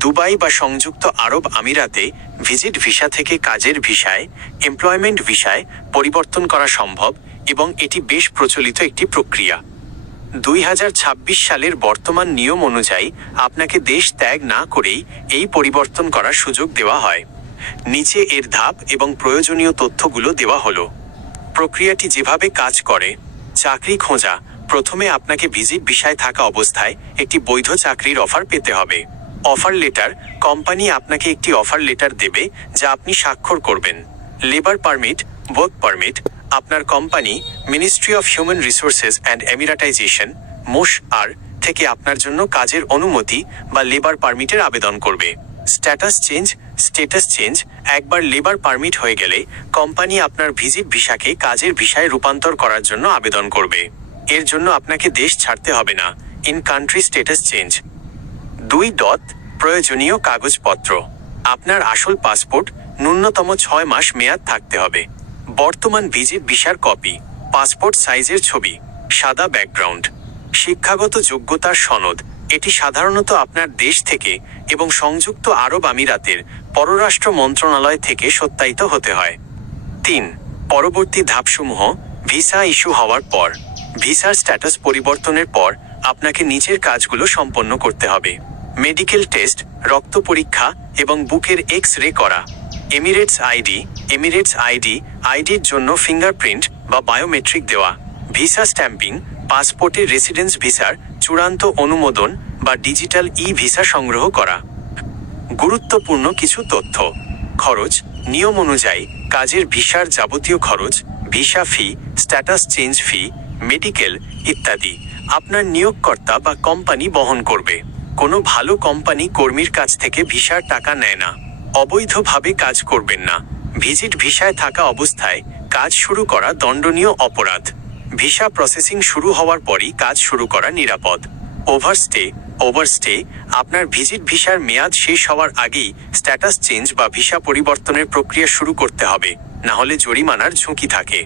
Dubai বা সংযুক্ত আরব আমিরাতে ভিজিট ভিসা থেকে কাজের ভিসায়, এমপ্লয়মেন্ট ভিসায় পরিবর্তন করা সম্ভব এবং এটি বেশ প্রচলিত একটি প্রক্রিয়া। 2026 সালের বর্তমান নিয়ম অনুযায়ী আপনাকে দেশ ত্যাগ না করেই এই পরিবর্তন করার সুযোগ দেওয়া হয়। নিচে এর ধাপ এবং প্রয়োজনীয় তথ্যগুলো দেওয়া হলো। প্রক্রিয়াটি যেভাবে কাজ করে: চাকরি খোঁজা। প্রথমে আপনাকে ভিজিট ভিসায় থাকা অবস্থায় একটি বৈধ চাকরির অফার পেতে হবে। অফার লেটার: কোম্পানি আপনাকে একটি অফার লেটার দেবে যা আপনি স্বাক্ষর করবেন। লেবার পারমিট, ওয়ার্ক পারমিট: আপনার company ministry of human resources and Emiratisation (MOSHR) থেকে আপনার জন্য কাজের অনুমতি বা লেবার পারমিটের আবেদন করবে। স্ট্যাটাস চেঞ্জ: একবার লেবার পারমিট হয়ে গেলে কোম্পানি আপনার ভিজিট ভিসাকে কাজের ভিসায় রূপান্তর করার জন্য আবেদন করবে। এর জন্য আপনাকে দেশ ছাড়তে হবে না। In country status change. 2. প্রয়োজনীয় কাগজপত্র: আপনার আসল পাসপোর্ট ন্যূনতম 6 মাস মেয়াদ থাকতে হবে। বর্তমান ভিজিট ভিসার কপি। পাসপোর্ট সাইজের ছবি। সাদা ব্যাকগ্রাউন্ড। শিক্ষাগত যোগ্যতার সনদ: এটি সাধারণত আপনার দেশ থেকে এবং সংযুক্ত আরব আমিরাতের পররাষ্ট্র মন্ত্রণালয় থেকে সত্যায়িত হতে হয়। 3. পরবর্তী ধাপসমূহ: ভিসা ইস্যু হওয়ার পর, ভিসার স্ট্যাটাস পরিবর্তনের পর আপনাকে নিচের কাজগুলো সম্পন্ন করতে হবে: মেডিকেল টেস্ট, রক্ত পরীক্ষা এবং বুকের এক্স-রে করা। এমিরেটস আইডির জন্য ফিঙ্গারপ্রিন্ট বা বায়োমেট্রিক দেওয়া। ভিসা স্ট্যাম্পিং: পাসপোর্টের রেসিডেন্স ভিসার চূড়ান্ত অনুমোদন বা ডিজিটাল ভিসা সংগ্রহ করা। গুরুত্বপূর্ণ কিছু তথ্য: খরচ। নিয়ম অনুযায়ী কাজের ভিসার যাবতীয় খরচ, ভিসা ফি, স্ট্যাটাস চেঞ্জ ফি, মেডিকেল ইত্যাদি আপনার নিয়োগকর্তা বা কোম্পানি বহন করবে। কোনো ভালো কোম্পানি কর্মীর কাছ থেকে ভিসার টাকা নেয় না। অবৈধভাবে কাজ করবেন না। ভিজিট ভিসায় থাকা অবস্থায় কাজ শুরু করা দণ্ডনীয় অপরাধ। ভিসা প্রসেসিং শুরু হওয়ার পরই কাজ শুরু করা নিরাপদ। ওভারস্টে: আপনার ভিজিট ভিসার মেয়াদ শেষ হওয়ার আগেই স্ট্যাটাস চেঞ্জ বা ভিসা পরিবর্তনের প্রক্রিয়া শুরু করতে হবে, না হলে জরিমানার ঝুঁকি থাকে।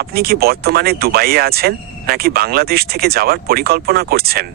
আপনি কি বর্তমানে দুবাইয়ে আছেন নাকি বাংলাদেশ থেকে যাওয়ার পরিকল্পনা করছেন?